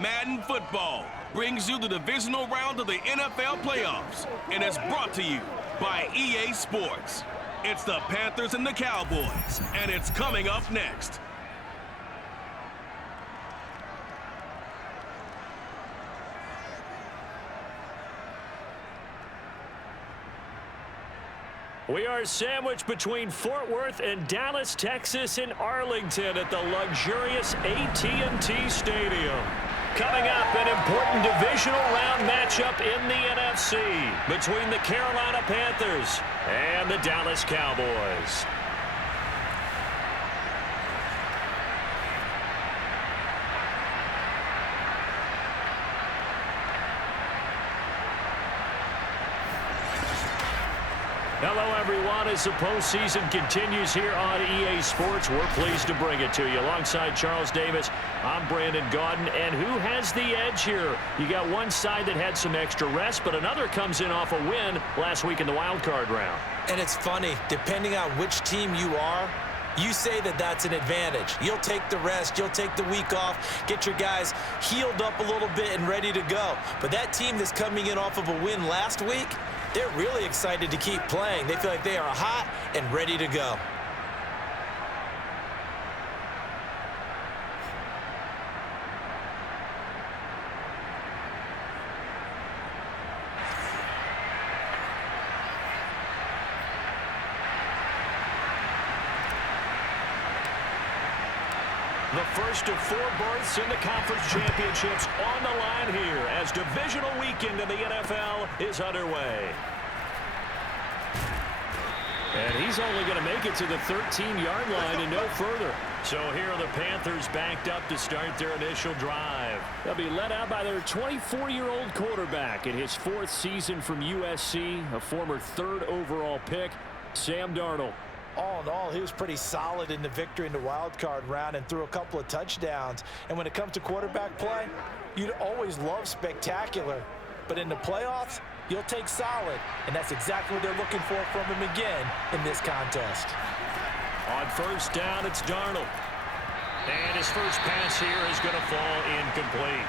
Madden Football brings you the divisional round of the NFL playoffs, and it's brought to you by EA Sports. It's the Panthers and the Cowboys, and it's coming up next. We are sandwiched between Fort Worth and Dallas, Texas, and Arlington at the luxurious AT&T Stadium. Coming up, an important divisional round matchup in the NFC between the Carolina Panthers and the Dallas Cowboys. Hello, everyone. As the postseason continues here on EA Sports, we're pleased to bring it to you. Alongside Charles Davis, I'm Brandon Gaudin. And who has the edge here? You got one side that had some extra rest, but another comes in off a win last week in the wild card round. And it's funny, depending on which team you are, you say that that's an advantage. You'll take the rest, you'll take the week off, get your guys healed up a little bit and ready to go. But that team that's coming in off of a win last week, they're really excited to keep playing. They feel like they are hot and ready to go. The first of 4 berths in the conference championships on the line here as divisional weekend in the NFL is underway. And he's only going to make it to the 13-yard line and no further. So here are the Panthers backed up to start their initial drive. They'll be led out by their 24-year-old quarterback in his 4th season from USC, a former 3rd overall pick, Sam Darnold. All in all, he was pretty solid in the victory in the wild card round and threw a couple of touchdowns. And when it comes to quarterback play, you'd always love spectacular. But in the playoffs, you'll take solid. And that's exactly what they're looking for from him again in this contest. On first down, it's Darnold. And his first pass here is going to fall incomplete.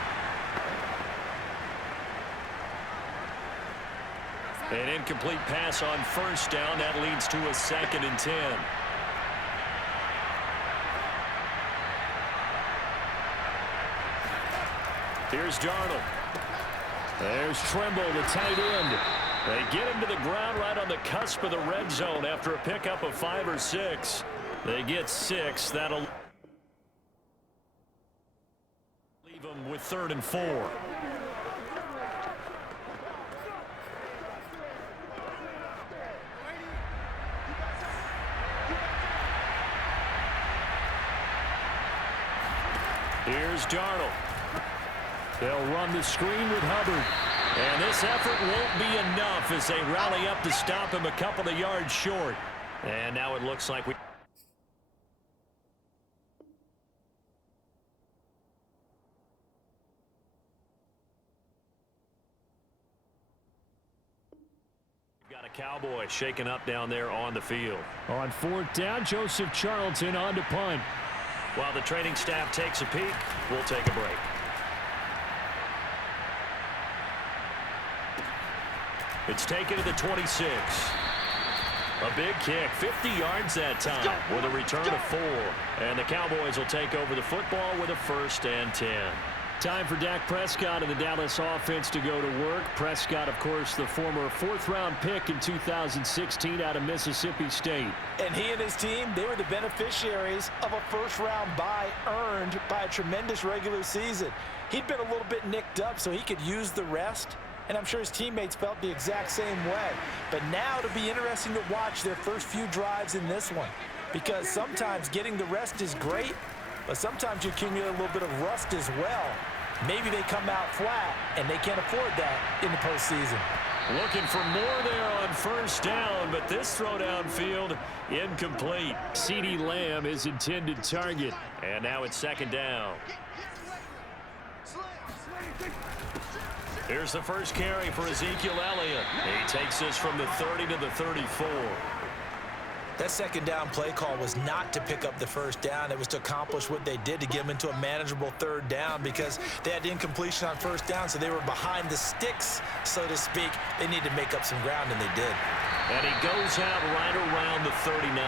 An incomplete pass on first down. That leads to a 2nd and 10. Here's Darnold. There's Trimble, the tight end. They get him to the ground right on the cusp of the red zone after a pickup of 5 or 6. They get 6. That'll leave them with 3rd and 4. Here's Darnold. They'll run the screen with Hubbard. And this effort won't be enough as they rally up to stop him a couple of yards short. And now it looks like we've got a Cowboy shaking up down there on the field. On 4th down, Joseph Charlton on to punt. While the training staff takes a peek, we'll take a break. It's taken to the 26. A big kick, 50 yards that time with a return of 4. And the Cowboys will take over the football with a 1st and 10. Time for Dak Prescott and the Dallas offense to go to work. Prescott, of course, the former 4th-round pick in 2016 out of Mississippi State. And he and his team, they were the beneficiaries of a 1st-round bye earned by a tremendous regular season. He'd been a little bit nicked up, so he could use the rest. And I'm sure his teammates felt the exact same way. But now it'll be interesting to watch their first few drives in this one. Because sometimes getting the rest is great, but sometimes you accumulate a little bit of rust as well. Maybe they come out flat, and they can't afford that in the postseason. Looking for more there on first down, but this throw downfield incomplete. CeeDee Lamb is intended target, and now it's 2nd down. Here's the first carry for Ezekiel Elliot. He takes this from the 30 to the 34. That second down play call was not to pick up the first down. It was to accomplish what they did to get them into a manageable third down because they had incompletion on first down, so they were behind the sticks, so to speak. They needed to make up some ground, and they did. And he goes out right around the 39.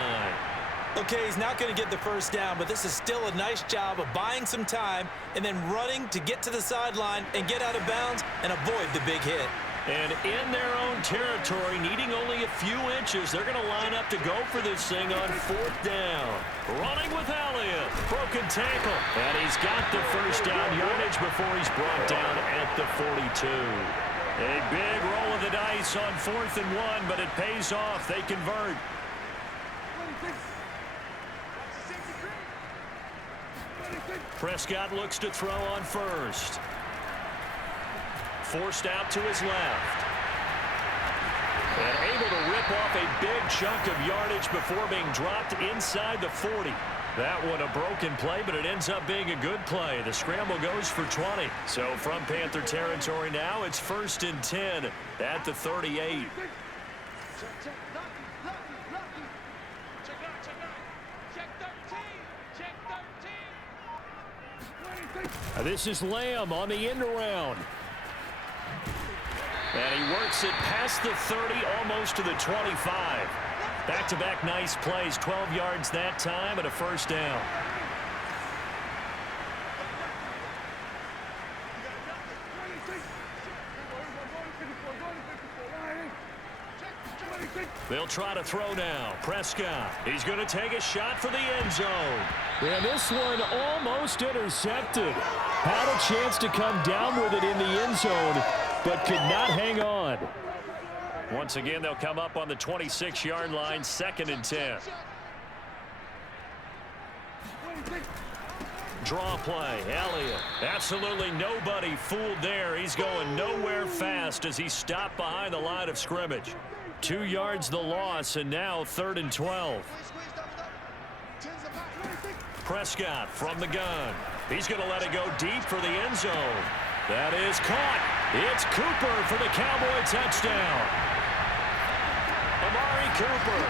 Okay, he's not going to get the first down, but this is still a nice job of buying some time and then running to get to the sideline and get out of bounds and avoid the big hit. And in their own territory, needing only a few inches, they're going to line up to go for this thing on fourth down. Running with Elliot. Broken tackle. And he's got the first down yardage before he's brought down at the 42. A big roll of the dice on 4th and 1, but it pays off. They convert. Prescott looks to throw on first. Forced out to his left. And able to rip off a big chunk of yardage before being dropped inside the 40. That one a broken play, but it ends up being a good play. The scramble goes for 20. So from Panther territory now, it's 1st and 10 at the 38. This is Lamb on the end around. And he works it past the 30, almost to the 25. Back-to-back nice plays, 12 yards that time and a first down. They'll try to throw now. Prescott. He's going to take a shot for the end zone. And this one almost intercepted. Had a chance to come down with it in the end zone, but could not hang on. Once again, they'll come up on the 26-yard line, 2nd and 10. Draw play, Elliot. Absolutely nobody fooled there. He's going nowhere fast as he stopped behind the line of scrimmage. 2 yards the loss, and now 3rd and 12. Prescott from the gun. He's going to let it go deep for the end zone. That is caught. It's Cooper for the Cowboy touchdown. Amari Cooper,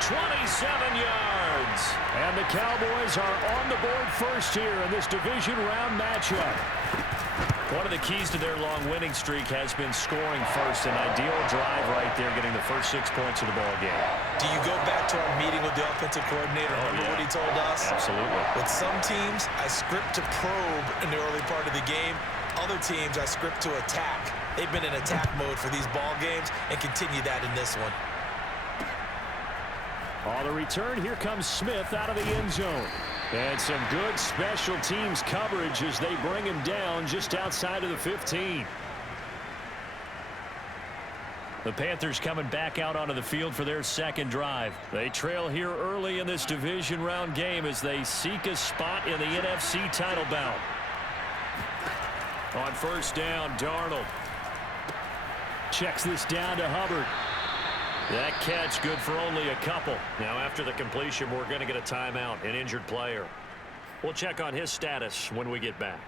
27 yards. And the Cowboys are on the board first here in this division round matchup. One of the keys to their long winning streak has been scoring first. An ideal drive right there, getting the first 6 points of the ball game. Do you go back to our meeting with the offensive coordinator? Remember what he told us? Absolutely. With some teams, I script to probe in the early part of the game. Other teams, I script to attack. They've been in attack mode for these ball games and continue that in this one. On the return, here comes Smith out of the end zone. And some good special teams coverage as they bring him down just outside of the 15. The Panthers coming back out onto the field for their second drive. They trail here early in this division round game as they seek a spot in the NFC title bout. On first down, Darnold checks this down to Hubbard. That catch good for only a couple. Now after the completion, we're going to get a timeout, an injured player. We'll check on his status when we get back.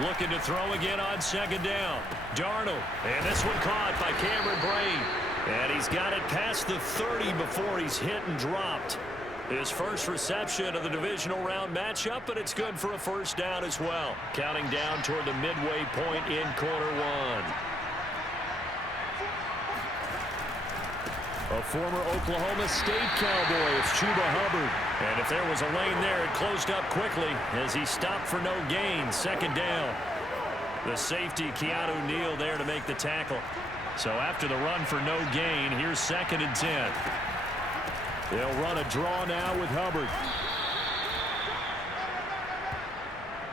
Looking to throw again on second down. Darnold. And this one caught by Cameron Braid. And he's got it past the 30 before he's hit and dropped. His first reception of the divisional round matchup, but it's good for a first down as well. Counting down toward the midway point in quarter one. A former Oklahoma State Cowboy, it's Chuba Hubbard. And if there was a lane there, it closed up quickly as he stopped for no gain. Second down. The safety, Keanu Neal, there to make the tackle. So after the run for no gain, here's 2nd and 10. They'll run a draw now with Hubbard.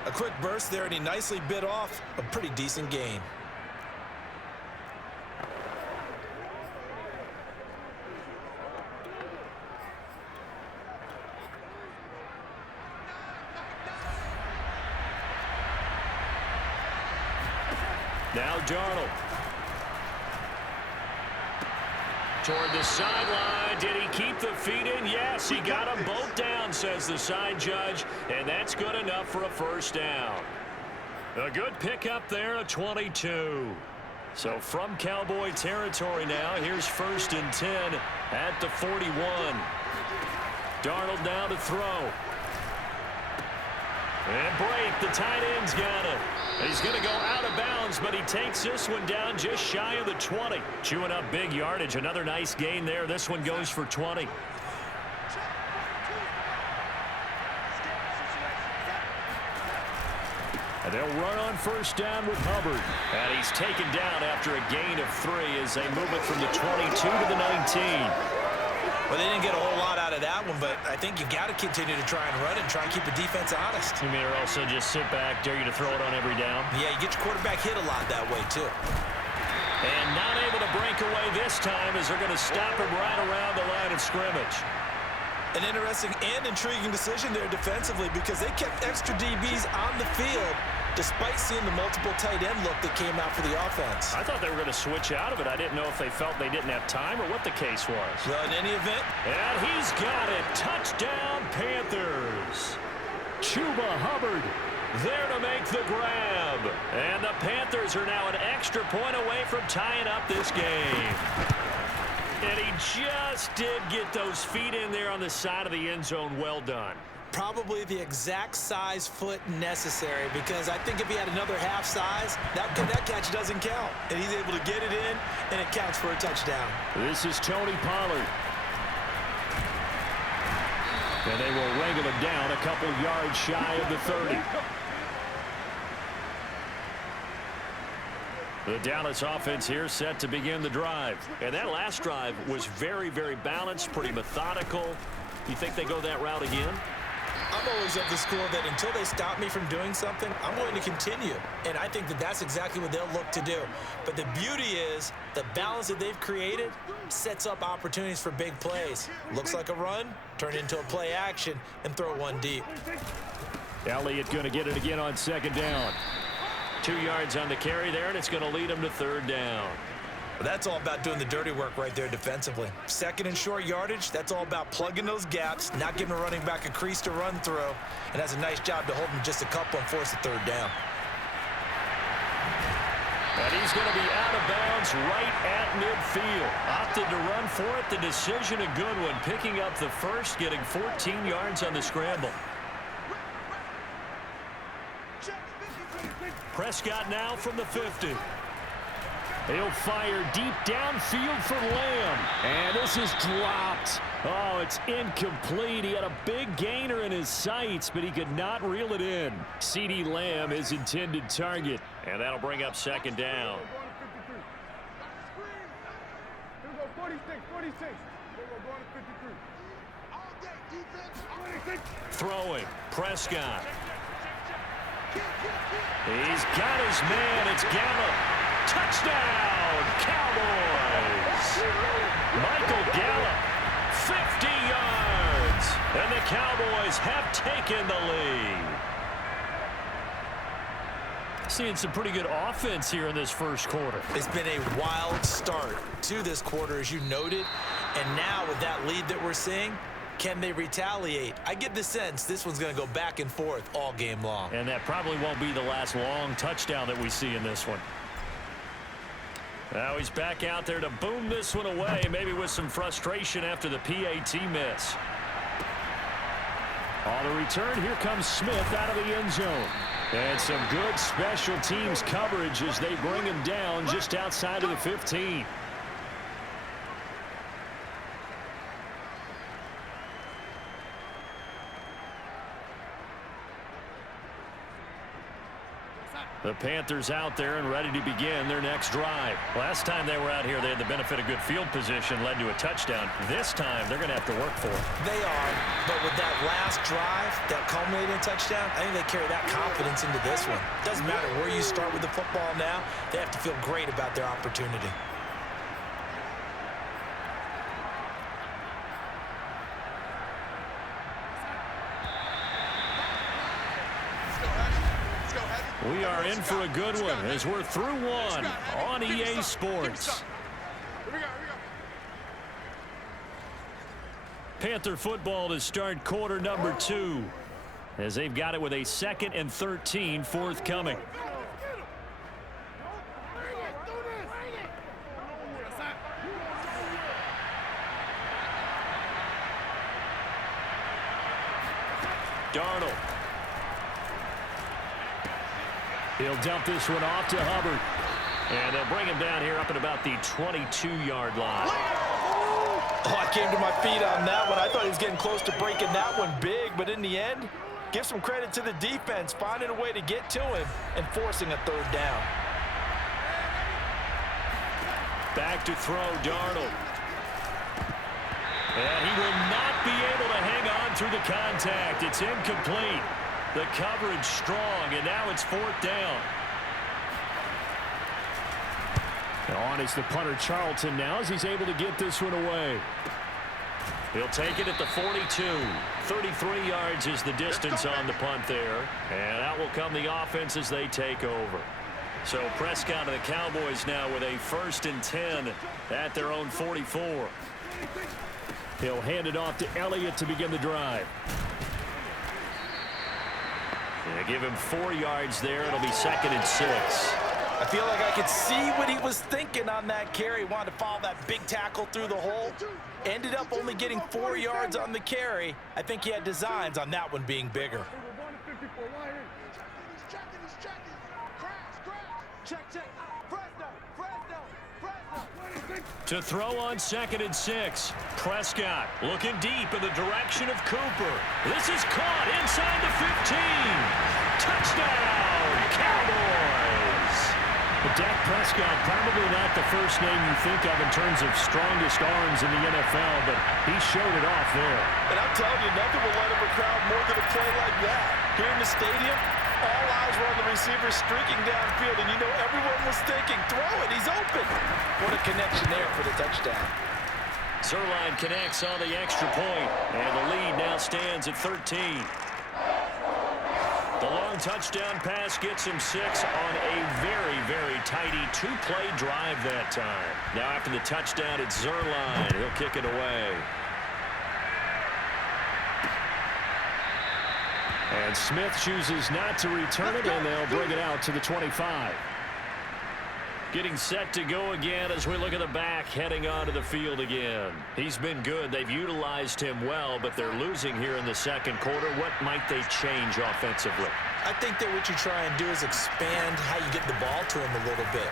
A quick burst there, and he nicely bit off a pretty decent gain. Now Darnold. Toward the sideline. Did he keep the feet in? Yes, he got them both down, says the side judge, and that's good enough for a first down. A good pickup there, a 22. So from Cowboy territory now, here's 1st and 10 at the 41. Darnold now to throw. And break, the tight end's got it. He's going to go out of bounds, but he takes this one down just shy of the 20. Chewing up big yardage, another nice gain there. This one goes for 20. And they'll run on 1st down with Hubbard. And he's taken down after a gain of 3 as they move it from the 22 to the 19. Well, they didn't get a whole lot out of that one, but I think you got to continue to try and run and try and keep the defense honest. You mean, or also just sit back, dare you to throw it on every down? Yeah, you get your quarterback hit a lot that way, too. And not able to break away this time as they're going to stop him right around the line of scrimmage. An interesting and intriguing decision there defensively because they kept extra DBs on the field despite seeing the multiple tight end look that came out for the offense. I thought they were going to switch out of it. I didn't know if they felt they didn't have time or what the case was. Well, in any event. And he's got it. Touchdown, Panthers. Chuba Hubbard there to make the grab. And the Panthers are now an extra point away from tying up this game. And he just did get those feet in there on the side of the end zone. Well done. Probably the exact size foot necessary because I think if he had another half size, that catch doesn't count. And he's able to get it in, and it counts for a touchdown. This is Tony Pollard. And they will wrangle him down a couple yards shy of the 30. The Dallas offense here set to begin the drive. And that last drive was very, very balanced, pretty methodical. You think they go that route again? I'm always of the school that until they stop me from doing something, I'm willing to continue. And I think that that's exactly what they'll look to do. But the beauty is the balance that they've created sets up opportunities for big plays. Looks like a run, turn it into a play action, and throw one deep. Elliot going to get it again on 2nd down. 2 yards on the carry there, and it's going to lead him to 3rd down. Well, that's all about doing the dirty work right there defensively. 2nd and short yardage, that's all about plugging those gaps, not giving a running back a crease to run through, and has a nice job to hold him just a couple and force the 3rd down. And he's going to be out of bounds right at midfield. Opted to run for it. The decision a good one. Picking up the first, getting 14 yards on the scramble. Prescott now from the 50. He'll fire deep downfield for Lamb. And this is dropped. Oh, it's incomplete. He had a big gainer in his sights, but he could not reel it in. CeeDee Lamb, his intended target. And that'll bring up 2nd down. Throwing. Prescott. He's got his man. It's Gallup. Touchdown, Cowboys! Michael Gallup, 50 yards, and the Cowboys have taken the lead. Seeing some pretty good offense here in this first quarter. It's been a wild start to this quarter, as you noted, and now with that lead that we're seeing, can they retaliate? I get the sense this one's going to go back and forth all game long. And that probably won't be the last long touchdown that we see in this one. Now he's back out there to boom this one away, maybe with some frustration after the PAT miss. On the return, here comes Smith out of the end zone. And some good special teams coverage as they bring him down just outside of the 15. The Panthers out there and ready to begin their next drive. Last time they were out here, they had the benefit of good field position, led to a touchdown. This time, they're going to have to work for it. They are, but with that last drive, that culminating touchdown, I think they carry that confidence into this one. Doesn't matter where you start with the football now, they have to feel great about their opportunity. We are in for a good one as we're through one on EA Sports. Panther football to start quarter number 2. as they've got it with a 2nd and 13 forthcoming. Darnold. He'll dump this one off to Hubbard. And they'll bring him down here up at about the 22-yard line. Oh, I came to my feet on that one. I thought he was getting close to breaking that one big, but in the end, give some credit to the defense, finding a way to get to him and forcing a 3rd down. Back to throw, Darnold. And he will not be able to hang on through the contact. It's incomplete. The coverage strong, and now it's 4th down. On is the punter, Charlton, now as he's able to get this one away. He'll take it at the 42. 33 yards is the distance on the punt there. And out will come the offense as they take over. So Prescott and the Cowboys now with a 1st and 10 at their own 44. He'll hand it off to Elliott to begin the drive. They give him 4 yards there. It'll be 2nd and 6. I feel like I could see what he was thinking on that carry. Wanted to follow that big tackle through the hole. Ended up only getting 4 yards on the carry. I think he had designs on that one being bigger. To throw on 2nd and 6. Prescott looking deep in the direction of Cooper. This is caught inside the 15. Touchdown, Cowboys. Dak Prescott, probably not the first name you think of in terms of strongest arms in the NFL, but he showed it off there. And I'm telling you, nothing will light up a crowd more than a play like that. Here in the stadium, all eyes were on the receiver streaking downfield, and you know everyone was thinking, throw it, he's open. What a connection there for the touchdown. Zuerlein connects on the extra point, and the lead now stands at 13. The long touchdown pass gets him 6 on a very, very tidy 2-play drive that time. Now after the touchdown, it's Zuerlein. He'll kick it away. And Smith chooses not to return it, and they'll bring it out to the 25. Getting set to go again as we look at the back heading onto the field again. He's been good. They've utilized him well, but they're losing here in the 2nd quarter. What might they change offensively? I think that what you try and do is expand how you get the ball to him a little bit.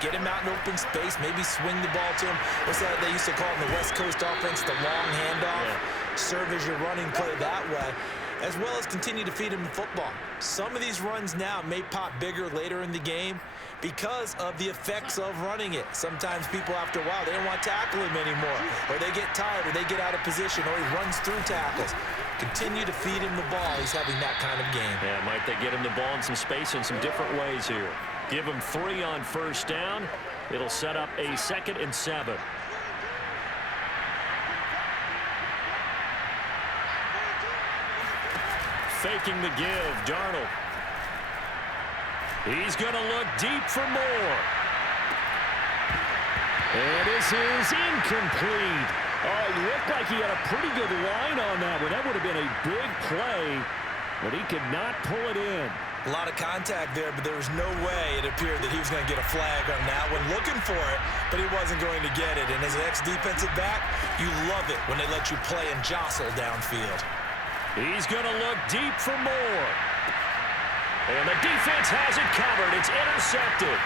Get him out in open space, maybe swing the ball to him. What's that they used to call in the West Coast offense, the long handoff? Yeah. Serve as your running play that way, as well as continue to feed him the football. Some of these runs now may pop bigger later in the game because of the effects of running it. Sometimes people, after a while, they don't want to tackle him anymore, or they get tired, or they get out of position, or he runs through tackles. Continue to feed him the ball. He's having that kind of game. Yeah, might they get him the ball in some space in some different ways here. Give him 3 on 1st down. It'll set up a 2nd and 7. Faking the give, Darnold. He's going to look deep for more. And this is incomplete. Oh, it looked like he had a pretty good line on that one. That would have been a big play, but he could not pull it in. A lot of contact there, but there was no way it appeared that he was going to get a flag on that one. Looking for it, but he wasn't going to get it. And as an ex-defensive back, you love it when they let you play and jostle downfield. He's going to look deep for more. And the defense has it covered. It's intercepted.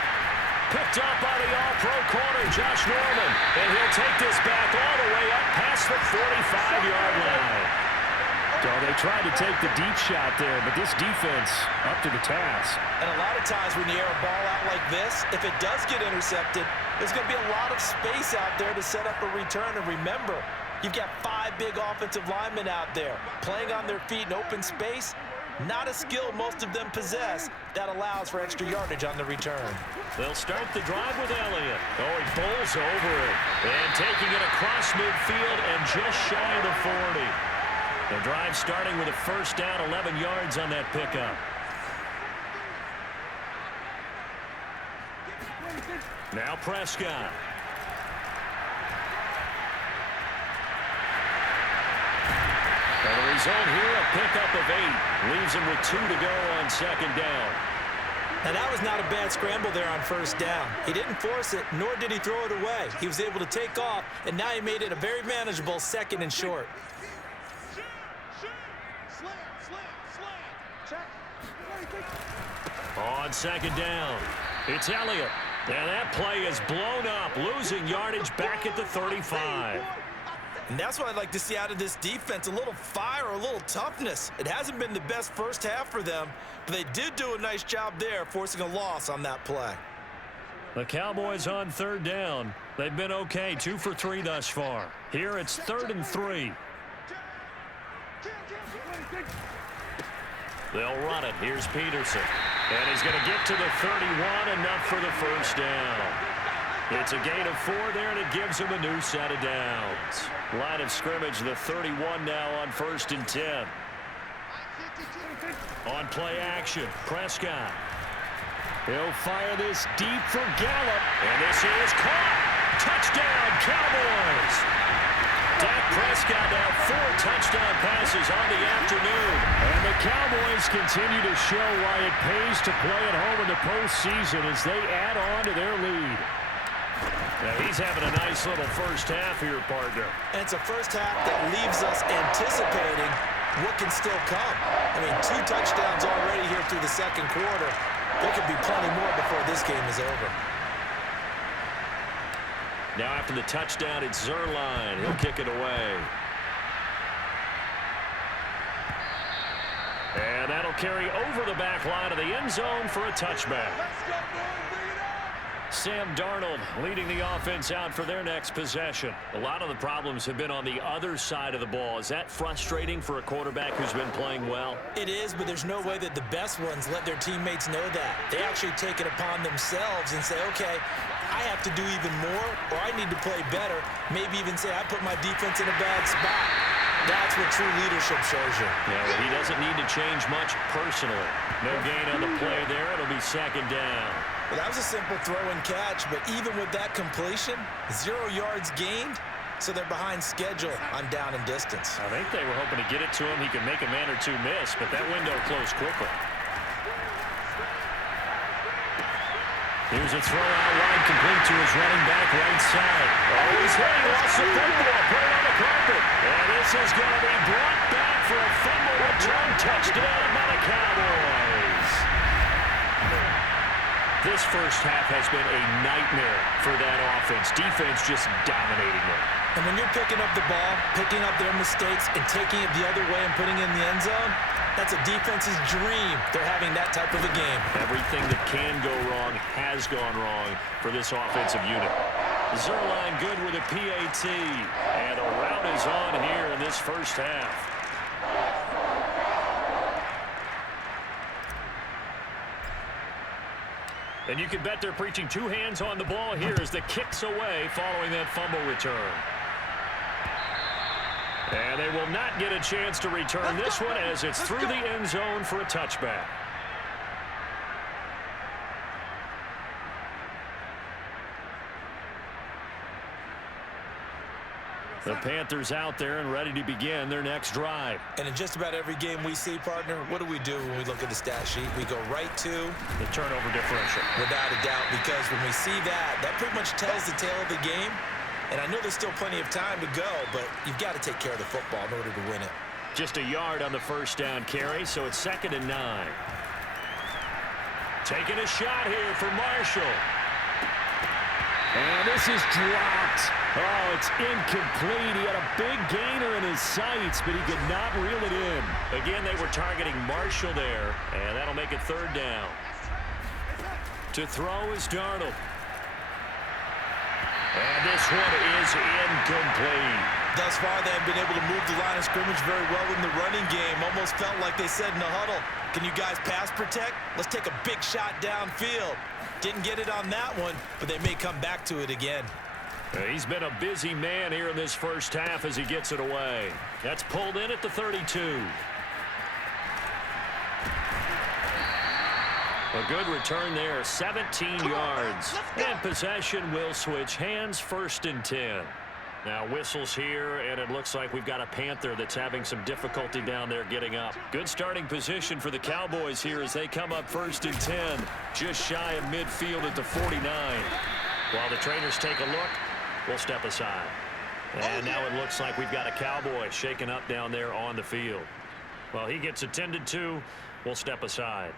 Picked up by the all-pro corner, Josh Norman. And he'll take this back all the way up past the 45-yard line. So they tried to take the deep shot there, but this defense up to the task. And a lot of times when you air a ball out like this, if it does get intercepted, there's going to be a lot of space out there to set up a return. And remember, you've got 5 big offensive linemen out there playing on their feet in open space. Not a skill most of them possess that allows for extra yardage on the return. They'll start the drive with Elliott. Oh, he bowls over it. And taking it across midfield and just shy of the 40. The drive starting with a 1st down, 11 yards on that pickup. Now Prescott. And the result here, a pickup of 8. Leaves him with 2 to go on second down. Now, that was not a bad scramble there on first down. He didn't force it, nor did he throw it away. He was able to take off, and now he made it a very manageable 2nd and short. On second down, it's Elliot. And that play is blown up, losing yardage back at the 35. And that's what I'd like to see out of this defense, a little fire, a little toughness. It hasn't been the best first half for them, but they did do a nice job there, forcing a loss on that play. The Cowboys on third down. They've been okay, 2 for 3 thus far. Here it's 3rd and 3. They'll run it. Here's Peterson. And he's going to get to the 31, enough for the first down. It's a gain of 4 there, and it gives him a new set of downs. Line of scrimmage, the 31 now on 1st and 10. On play action, Prescott. He'll fire this deep for Gallup. And this is caught. Touchdown, Cowboys. Dak Prescott now 4 touchdown passes on the afternoon. And the Cowboys continue to show why it pays to play at home in the postseason as they add on to their lead. Now he's having a nice little first half here, partner. And it's a first half that leaves us anticipating what can still come. I mean, 2 touchdowns already here through the second quarter. There could be plenty more before this game is over. Now after the touchdown, it's Zerline. He'll kick it away. And that'll carry over the back line of the end zone for a touchback. Sam Darnold leading the offense out for their next possession. A lot of the problems have been on the other side of the ball. Is that frustrating for a quarterback who's been playing well? It is, but there's no way that the best ones let their teammates know that. They actually take it upon themselves and say, okay, I have to do even more, or I need to play better. Maybe even say, I put my defense in a bad spot. That's what true leadership shows you. Yeah, well, he doesn't need to change much personally. No gain on the play there. It'll be second down. Well, that was a simple throw and catch, but even with that completion, 0 yards gained, so they're behind schedule on down and distance. I think they were hoping to get it to him. He could make a man or 2 miss, but that window closed quickly. Here's a throw out wide, complete to his running back right side. Oh, he's hit. He lost the football. Put it on the carpet. And this is going to be brought back for a fumble return touchdown by the Cowboys. This first half has been a nightmare for that offense. Defense just dominating it. And when you're picking up the ball, picking up their mistakes, and taking it the other way and putting it in the end zone, that's a defense's dream. They're having that type of a game. Everything that can go wrong has gone wrong for this offensive unit. Zerline good with a PAT. And a rout is on here in this first half. And you can bet they're preaching 2 hands on the ball here as the kick's away following that fumble return. And they will not get a chance to return this one as it's through the end zone for a touchback. The Panthers out there and ready to begin their next drive. And in just about every game we see, partner, what do we do when we look at the stat sheet? We go right to the turnover differential. Without a doubt, because when we see that, that pretty much tells the tale of the game. And I know there's still plenty of time to go, but you've got to take care of the football in order to win it. Just a yard on the first down carry, so it's 2nd and 9. Taking a shot here for Marshall. And this is dropped. Oh, it's incomplete. He had a big gainer in his sights, but he could not reel it in. Again, they were targeting Marshall there, and that'll make it 3rd down. To throw is Darnold. And this one is incomplete. Thus far, they have been able to move the line of scrimmage very well in the running game. Almost felt like they said in the huddle, can you guys pass protect? Let's take a big shot downfield. Didn't get it on that one, but they may come back to it again. He's been a busy man here in this first half as he gets it away. That's pulled in at the 32. A good return there, 17 yards. And possession will switch hands, 1st and 10. Now whistles here, and it looks like we've got a Panther that's having some difficulty down there getting up. Good starting position for the Cowboys here as they come up 1st and 10, just shy of midfield at the 49. While the trainers take a look, we'll step aside. And now it looks like we've got a Cowboy shaken up down there on the field. Well, he gets attended to. We'll step aside.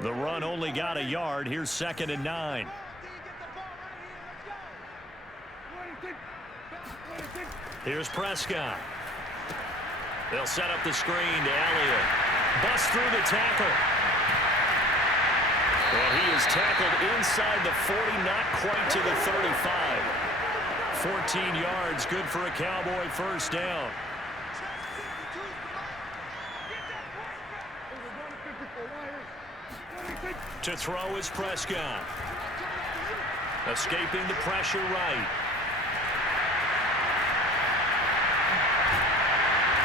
The run only got a yard. Here's 2nd and 9. Here's Prescott. They'll set up the screen to Elliot. Bust through the tackle. And he is tackled inside the 40, not quite to the 35. 14 yards, good for a Cowboy first down. To throw is Prescott. Escaping the pressure right.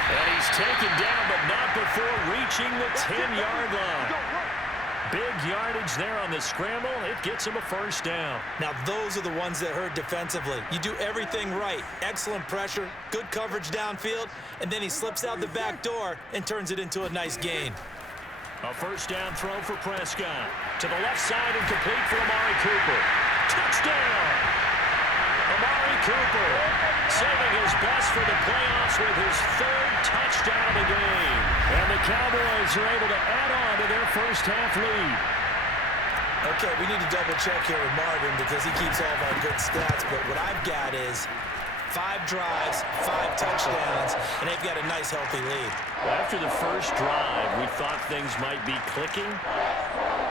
And he's taken down, but not before reaching the 10-yard line. Big yardage there on the scramble. It gets him a first down. Now, those are the ones that hurt defensively. You do everything right. Excellent pressure, good coverage downfield, and then he slips out the back door and turns it into a nice gain. A first down throw for Prescott. To the left side and complete for Amari Cooper. Touchdown! Amari Cooper saving his best for the playoffs with his 3rd touchdown of the game. And the Cowboys are able to add on to their first half lead. Okay, we need to double check here with Marvin because he keeps all of our good stats, but what I've got is 5 drives, 5 touchdowns, and they've got a nice, healthy lead. Well, after the first drive, we thought things might be clicking.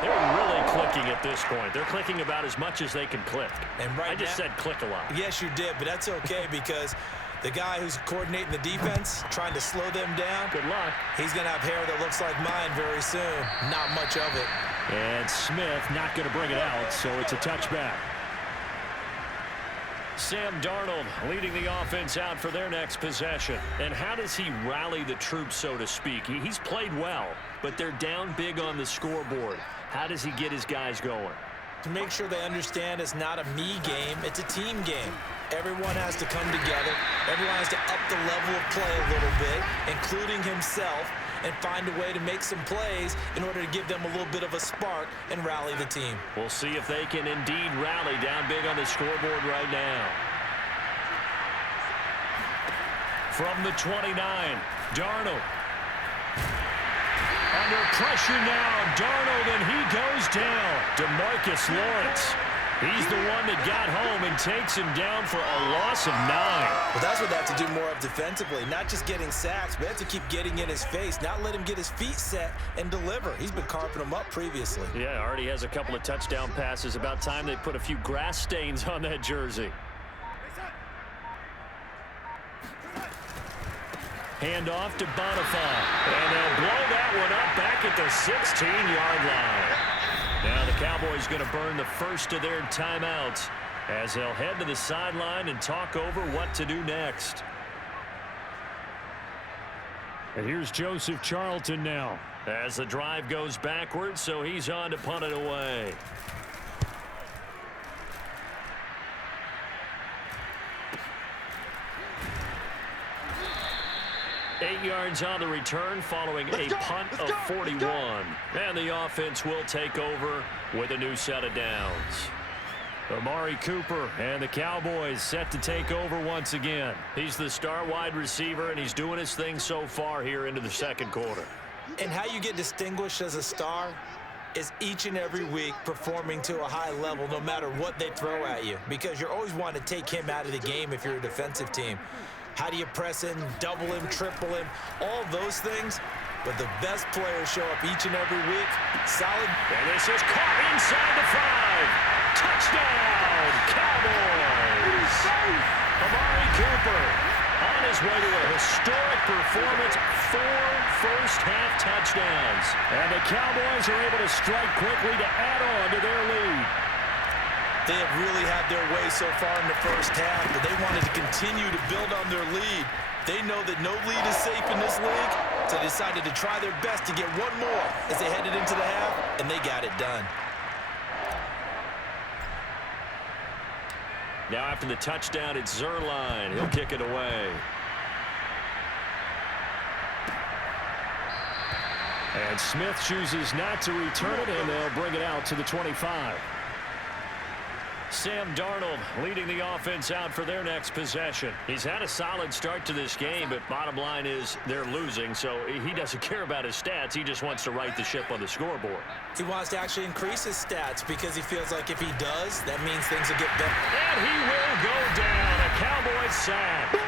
They're really clicking at this point. They're clicking about as much as they can click. And I just said click a lot. Yes, you did, but that's okay because the guy who's coordinating the defense, trying to slow them down, good luck. He's going to have hair that looks like mine very soon. Not much of it. And Smith not going to bring it out, so it's a touchback. Sam Darnold leading the offense out for their next possession. And how does he rally the troops, so to speak? He's played well, but they're down big on the scoreboard. How does he get his guys going? To make sure they understand it's not a me game, it's a team game. Everyone has to come together. Everyone has to up the level of play a little bit, including himself, and find a way to make some plays in order to give them a little bit of a spark and rally the team. We'll see if they can indeed rally down big on the scoreboard right now. From the 29, Darnold. Under pressure now, Darnold, and he goes down. DeMarcus Lawrence. He's the one that got home and takes him down for a loss of 9. Well, that's what they have to do more of defensively. Not just getting sacks, but they have to keep getting in his face, not let him get his feet set and deliver. He's been carping him up previously. Yeah, already has a couple of touchdown passes. About time they put a few grass stains on that jersey. Hand off to Bonifay. And they'll blow that one up back at the 16-yard line. Now the Cowboys going to burn the first of their timeouts as they'll head to the sideline and talk over what to do next. And here's Joseph Charlton now. As the drive goes backwards, so he's on to punt it away. Eight yards on the return following a punt of 41. And the offense will take over with a new set of downs. Amari Cooper and the Cowboys set to take over once again. He's the star wide receiver, and he's doing his thing so far here into the second quarter. And how you get distinguished as a star is each and every week performing to a high level no matter what they throw at you, because you're always wanting to take him out of the game if you're a defensive team. How do you press him, double him, triple him, all those things? But the best players show up each and every week. Solid. And this is caught inside the 5. Touchdown, Cowboys! Amari Cooper on his way to a historic performance, 4 first-half touchdowns. And the Cowboys are able to strike quickly to add on to their lead. They have really had their way so far in the first half, but they wanted to continue to build on their lead. They know that no lead is safe in this league. So they decided to try their best to get one more as they headed into the half, and they got it done. Now after the touchdown, it's Zerline. He'll kick it away. And Smith chooses not to return it, and they'll bring it out to the 25. Sam Darnold leading the offense out for their next possession. He's had a solid start to this game, but bottom line is they're losing, so he doesn't care about his stats. He just wants to right the ship on the scoreboard. He wants to actually increase his stats because he feels like if he does, that means things will get better. And he will go down. A Cowboys sack.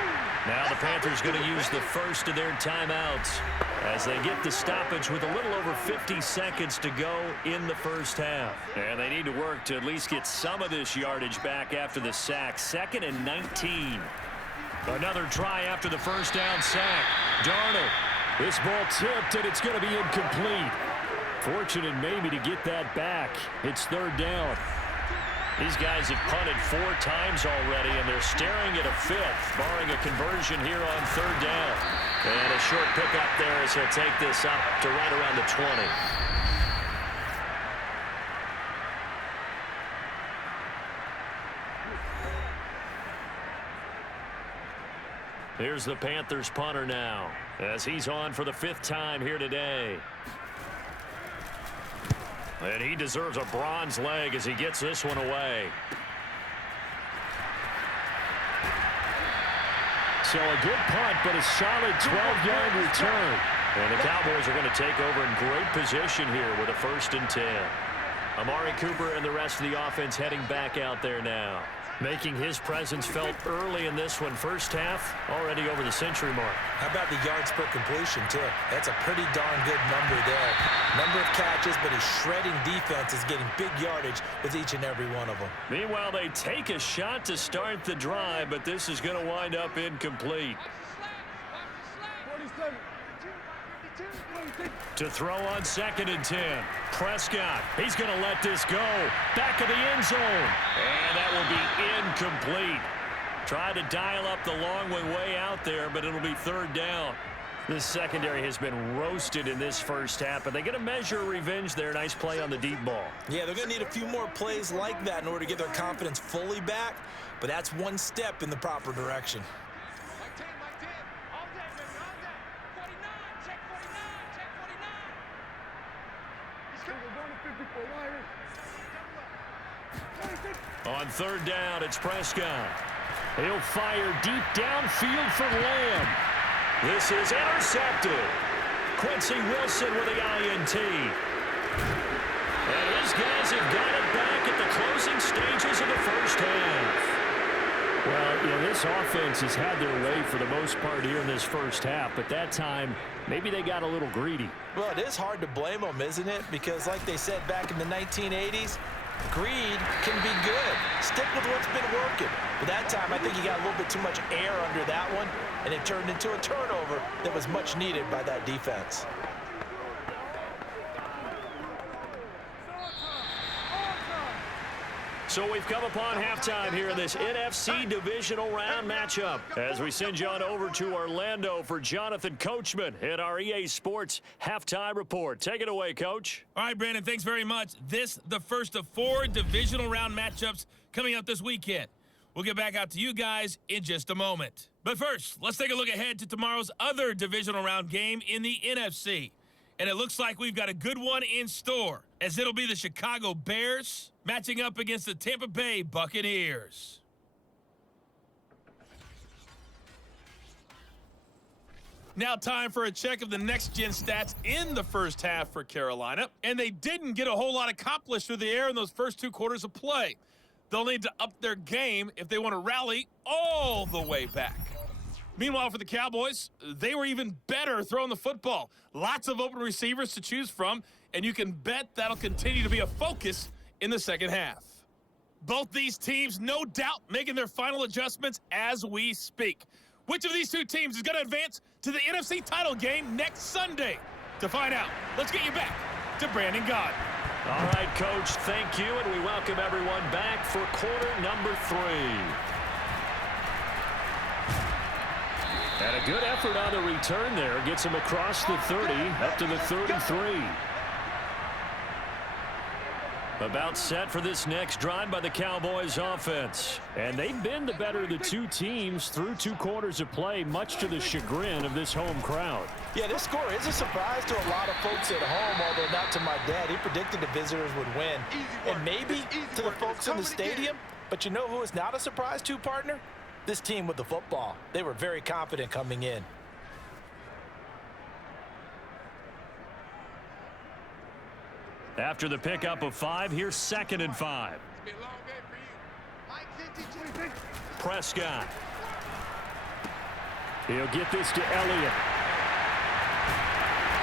Now the Panthers going to use the first of their timeouts as they get the stoppage with a little over 50 seconds to go in the first half. And they need to work to at least get some of this yardage back after the sack. 2nd and 19. Another try after the first down sack. Darnold. This ball tipped, and it's going to be incomplete. Fortunate maybe to get that back. It's 3rd down. These guys have punted 4 times already, and they're staring at a 5th, barring a conversion here on 3rd down. And a short pickup there as he'll take this up to right around the 20. Here's the Panthers punter now, as he's on for the 5th time here today. And he deserves a bronze leg as he gets this one away. So a good punt, but a solid 12-yard return. And the Cowboys are going to take over in great position here with a 1st and 10. Amari Cooper and the rest of the offense heading back out there now, making his presence felt early in this one. First half already over the century mark. How about the yards per completion, too? That's a pretty darn good number there. Number of catches, but his shredding defense is getting big yardage with each and every one of them. Meanwhile, they take a shot to start the drive, but this is going to wind up incomplete. To throw on 2nd and 10. Prescott, he's going to let this go. Back of the end zone. And that will be incomplete. Tried to dial up the long way out there, but it'll be 3rd down. This secondary has been roasted in this first half, but they get a measure of revenge there. Nice play on the deep ball. Yeah, they're going to need a few more plays like that in order to get their confidence fully back, but that's one step in the proper direction. On 3rd down, it's Prescott. He'll fire deep downfield for Lamb. This is intercepted. Quincy Wilson with the INT. And his guys have got it back at the closing stages of the first half. Well, this offense has had their way for the most part here in this first half, but that time, maybe they got a little greedy. Well, it is hard to blame them, isn't it? Because like they said back in the 1980s, greed can be good. Stick with what's been working. But that time, I think you got a little bit too much air under that one, and it turned into a turnover that was much needed by that defense. So we've come upon halftime here in this NFC Divisional Round matchup as we send you on over to Orlando for Jonathan Coachman in our EA Sports Halftime Report. Take it away, Coach. All right, Brandon, thanks very much. This, the first of 4 Divisional Round matchups coming up this weekend. We'll get back out to you guys in just a moment. But first, let's take a look ahead to tomorrow's other Divisional Round game in the NFC. And it looks like we've got a good one in store, as it'll be the Chicago Bears matching up against the Tampa Bay Buccaneers. Now time for a check of the next-gen stats in the first half for Carolina. And they didn't get a whole lot accomplished through the air in those first 2 quarters of play. They'll need to up their game if they want to rally all the way back. Meanwhile, for the Cowboys, they were even better throwing the football. Lots of open receivers to choose from, and you can bet that'll continue to be a focus in the second half. Both these teams, no doubt, making their final adjustments as we speak. Which of these 2 teams is going to advance to the NFC title game next Sunday? To find out, let's get you back to Brandon Gaudin. All right, Coach, thank you, and we welcome everyone back for quarter number 3. And a good effort on the return there. Gets him across the 30, up to the 33. About set for this next drive by the Cowboys offense. And they've been the better of the two teams through 2 quarters of play, much to the chagrin of this home crowd. Yeah, this score is a surprise to a lot of folks at home, although not to my dad. He predicted the visitors would win. And maybe to the folks in the stadium. But you know who is not a surprise to, partner? This team with the football. They were very confident coming in. After the pickup of 5, here's 2nd and 5. Prescott. He'll get this to Elliott.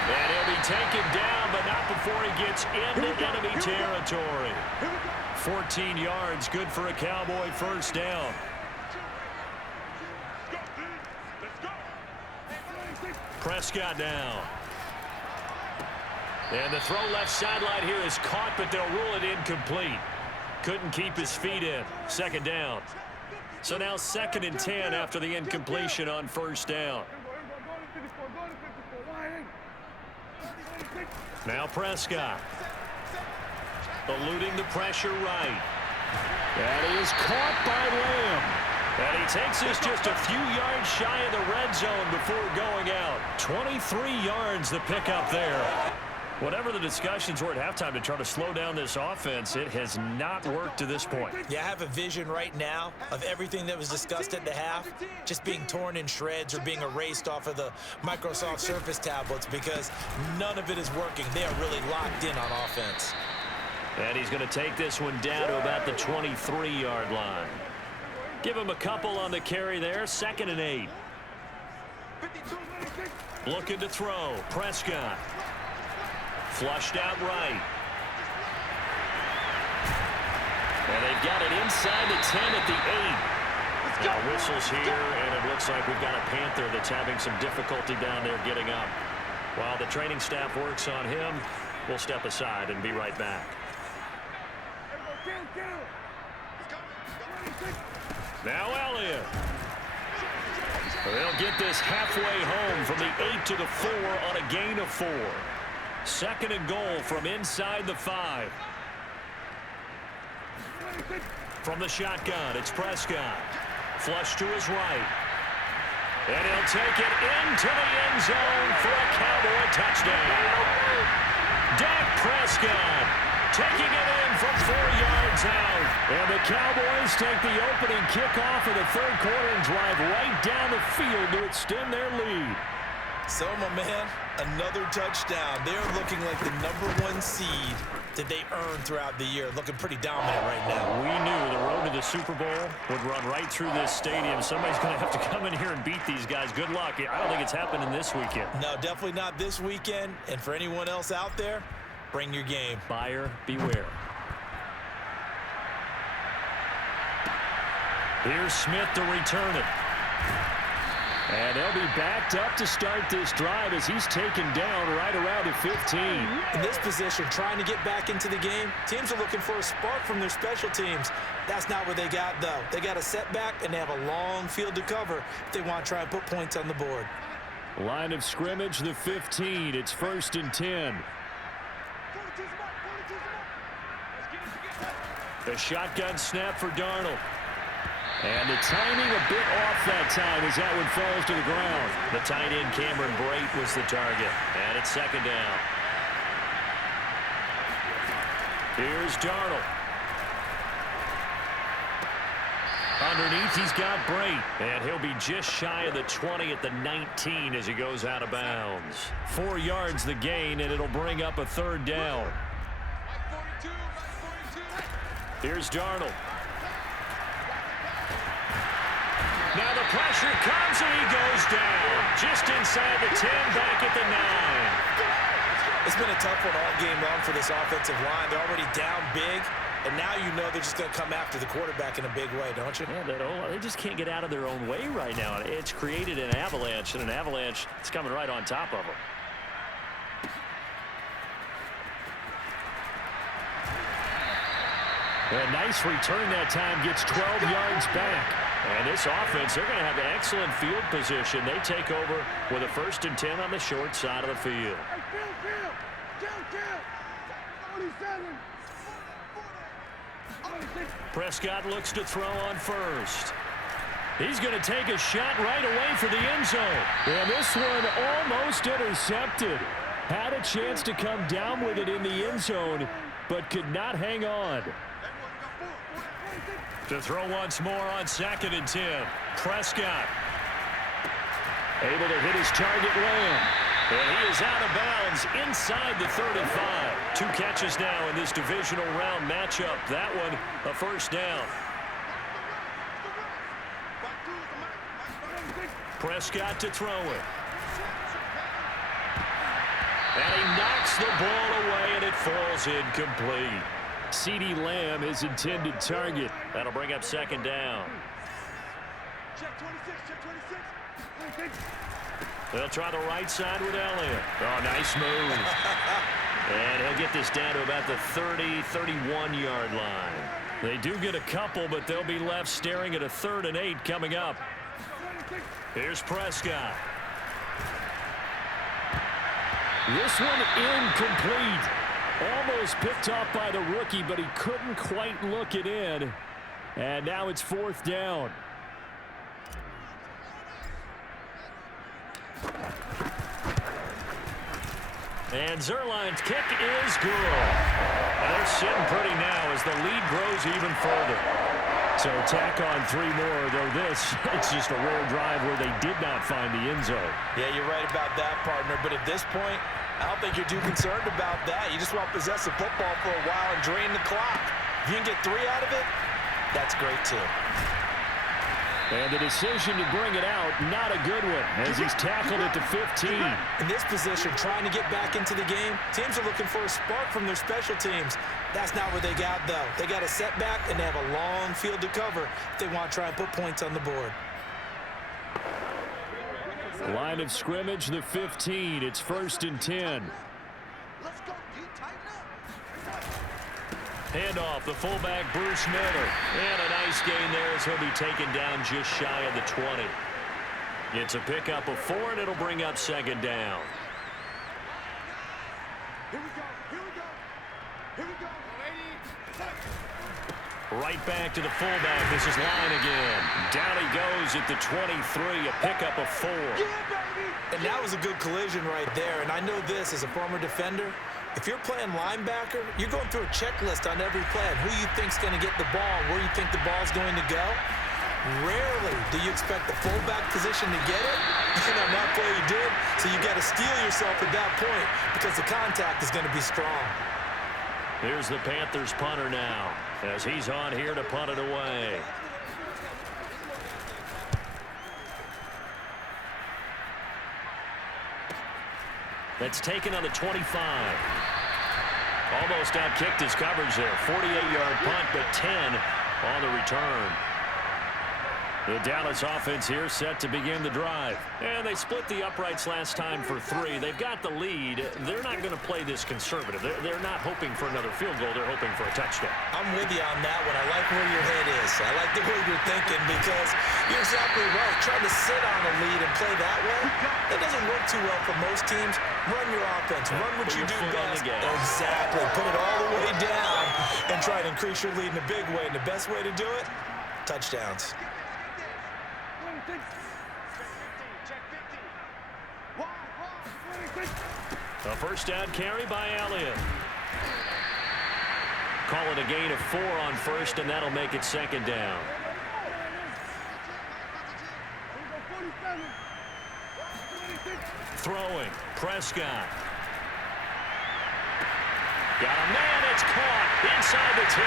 And he'll be taken down, but not before he gets into enemy territory. 14 yards, good for a Cowboy first down. Prescott down. And the throw left sideline here is caught, but they'll rule it incomplete. Couldn't keep his feet in. 2nd down. So now 2nd and 10 after the incompletion on first down. Now Prescott. Eluding the pressure right. That is caught by Lamb. And he takes this just a few yards shy of the red zone before going out. 23 yards the pickup there. Whatever the discussions were at halftime to try to slow down this offense, it has not worked to this point. Yeah, I have a vision right now of everything that was discussed at the half just being torn in shreds or being erased off of the Microsoft Surface tablets because none of it is working. They are really locked in on offense. And he's going to take this one down to about the 23-yard line. Give him a couple on the carry there. 2nd and 8. Looking to throw. Prescott. Flushed out right. And they've got it inside the 10 at the 8. Now whistles here, and it looks like we've got a Panther that's having some difficulty down there getting up. While the training staff works on him, we'll step aside and be right back. Now Elliot. They'll get this halfway home from the 8 to the 4 on a gain of 4. 2nd and goal from inside the 5. From the shotgun, it's Prescott. Flush to his right. And he'll take it into the end zone for a Cowboy touchdown. Dak Prescott taking it in from 4 yards out. And the Cowboys take the opening kickoff of the 3rd quarter and drive right down the field to extend their lead. So, my man, another touchdown. They're looking like the #1 seed that they earned throughout the year. Looking pretty dominant right now. We knew the road to the Super Bowl would run right through this stadium. Somebody's going to have to come in here and beat these guys. Good luck. I don't think it's happening this weekend. No, definitely not this weekend. And for anyone else out there, bring your game. Buyer beware. Here's Smith to return it. And they'll be backed up to start this drive as he's taken down right around the 15. In this position, trying to get back into the game, teams are looking for a spark from their special teams. That's not what they got, though. They got a setback, and they have a long field to cover if they want to try and put points on the board. Line of scrimmage, the 15. It's 1st and 10. The shotgun snap for Darnold. And the timing a bit off that time as that one falls to the ground. The tight end Cameron Brate was the target. And it's 2nd down. Here's Darnold. Underneath, he's got Brate. And he'll be just shy of the 20 at the 19 as he goes out of bounds. 4 yards the gain, and it'll bring up a 3rd down. Here's Darnold. Now the pressure comes and he goes down. Just inside the 10, back at the 9. It's been a tough one all game long for this offensive line. They're already down big, and now you know they're just going to come after the quarterback in a big way, don't you? Yeah, they just can't get out of their own way right now. It's created an avalanche, and an avalanche is coming right on top of them. A nice return that time, gets 12 yards back. And this offense, they're going to have excellent field position. They take over with a 1st and 10 on the short side of the field. Prescott looks to throw on first. He's going to take a shot right away for the end zone. And this one almost intercepted. Had a chance to come down with it in the end zone, but could not hang on. To throw once more on 2nd and 10. Prescott able to hit his target Lamb. And he is out of bounds inside the 35. 2 catches now in this divisional round matchup. That one a 1st down. Prescott to throw it. And he knocks the ball away, and it falls incomplete. CeeDee Lamb, his intended target. That'll bring up 2nd down. They'll try the right side with Elliott. Oh, nice move. And he'll get this down to about the 30, 31-yard line. They do get a couple, but they'll be left staring at a 3rd and 8 coming up. Here's Prescott. This one incomplete. Almost picked off by the rookie, but he couldn't quite look it in. And now it's 4th down. And Zerline's kick is good. And they're sitting pretty now as the lead grows even further. So tack on 3 more, though this, it's just a rare drive where they did not find the end zone. Yeah, you're right about that, partner. But at this point, I don't think you're too concerned about that. You just want to possess the football for a while and drain the clock. If you can get 3 out of it, that's great too. And the decision to bring it out, not a good one, as he's tackled at the 15. In this position, trying to get back into the game, teams are looking for a spark from their special teams. That's not what they got, though. They got a setback, and they have a long field to cover if they want to try and put points on the board. Line of scrimmage, the 15. It's 1st and 10. Handoff, the fullback, Bruce Miller. And a nice gain there as he'll be taken down just shy of the 20. It's a pickup of 4, and it'll bring up 2nd down. Right back to the fullback. This is line again. Down he goes at the 23, a pickup of 4. And that was a good collision right there. And I know this as a former defender. If you're playing linebacker, you're going through a checklist on every play on who you think's going to get the ball, where you think the ball's going to go. Rarely do you expect the fullback position to get it. And on that play you did. So you got to steel yourself at that point because the contact is going to be strong. Here's the Panthers punter now as he's on here to punt it away. That's taken on the 25. Almost outkicked his coverage there. 48-yard punt, but 10 on the return. The Dallas offense here set to begin the drive. And they split the uprights last time for 3. They've got the lead. They're not going to play this conservative. They're not hoping for another field goal. They're hoping for a touchdown. I'm with you on that one. I like where your head is. I like the way you're thinking because you're exactly right. Trying to sit on a lead and play that way, that doesn't work too well for most teams. Run your offense. Run what you do best. Exactly. Put it all the way down and try to increase your lead in a big way. And the best way to do it, touchdowns. A 1st down carry by Elliot. Call it a gain of 4 on 1st, and that'll make it 2nd down. Throwing, Prescott. Got a man, it's caught inside the 10.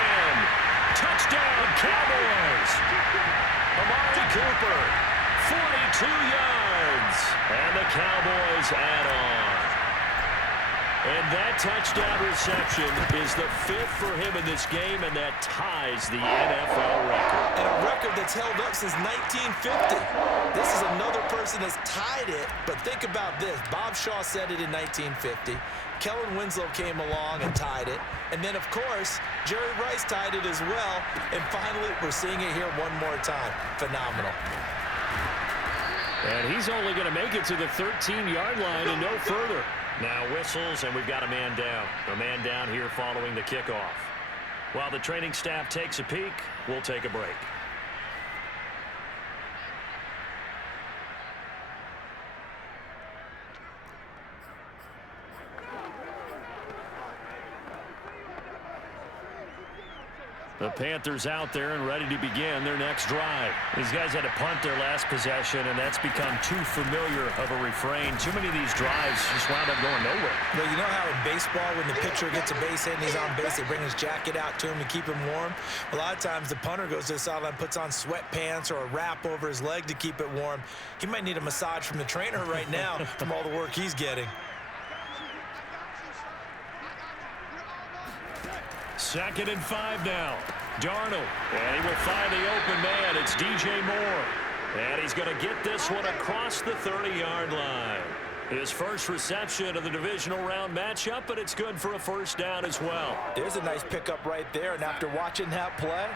Touchdown, Cowboys. Amari Cooper, 42 yards. And the Cowboys add on. And that touchdown reception is the 5th for him in this game, and that ties the NFL record. and a record that's held up since 1950. This is another person that's tied it, but think about this. Bob Shaw said it in 1950. Kellen Winslow came along and tied it. And then, of course, Jerry Rice tied it as well. And finally, we're seeing it here one more time. Phenomenal. And he's only going to make it to the 13-yard line and no further. Now whistles, and we've got a man down. A man down here following the kickoff. While the training staff takes a peek, we'll take a break. The Panthers out there and ready to begin their next drive. These guys had to punt their last possession, and that's become too familiar of a refrain. Too many of these drives just wound up going nowhere. Well, you know how in baseball, when the pitcher gets a base hit and he's on base, they bring his jacket out to him to keep him warm? A lot of times the punter goes to the sideline, puts on sweatpants or a wrap over his leg to keep it warm. He might need a massage from the trainer right now from all the work he's getting. 2nd and 5 now. Darnold, and he will find the open man. It's DJ Moore. And he's going to get this one across the 30-yard line. His first reception of the divisional round matchup, but it's good for a first down as well. There's a nice pickup right there, and after watching that play,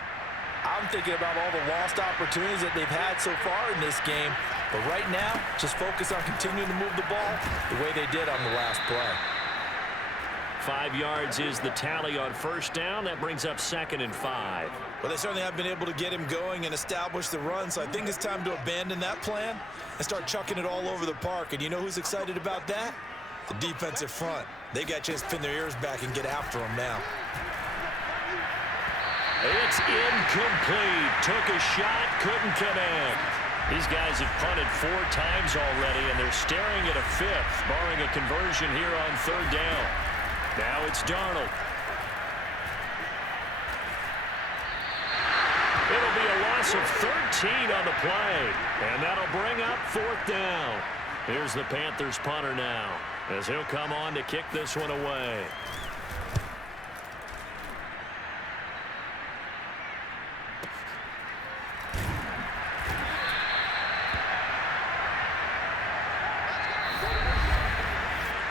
I'm thinking about all the lost opportunities that they've had so far in this game. But right now, just focus on continuing to move the ball the way they did on the last play. 5 yards is the tally on first down. That brings up 2nd and 5. Well, they certainly have been able to get him going and establish the run, so I think it's time to abandon that plan and start chucking it all over the park. And you know who's excited about that? The defensive front. They got a chance to pin their ears back and get after him now. It's incomplete. Took a shot, couldn't connect. These guys have punted 4 times already, and they're staring at a 5th, barring a conversion here on 3rd down. Now it's Darnold. It'll be a loss of 13 on the play, and that'll bring up 4th down. Here's the Panthers punter now, as he'll come on to kick this one away.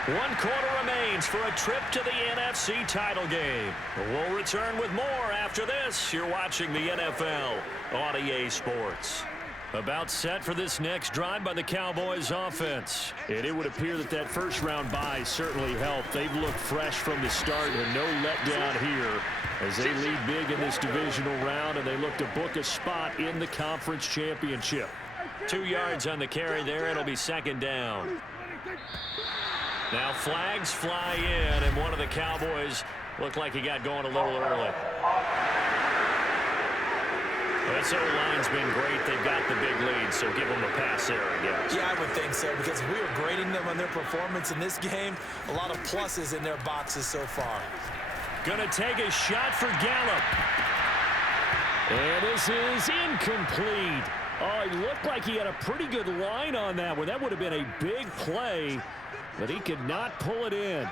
One quarter remains for a trip to the NFC title game. We'll return with more after this. You're watching the NFL on EA Sports. About set for this next drive by the Cowboys offense. And it would appear that that first round bye certainly helped. They've looked fresh from the start and no letdown here as they lead big in this divisional round, and they look to book a spot in the conference championship. 2 yards on the carry there. It'll be 2nd down. Now flags fly in, and one of the Cowboys looked like he got going a little early. This O-line's been great. They've got the big lead, so give them a pass there, I guess. Yeah, I would think so, because we were grading them on their performance in this game. A lot of pluses in their boxes so far. Gonna take a shot for Gallup. And this is incomplete. Oh, he looked like he had a pretty good line on that one. That would have been a big play, but he could not pull it in.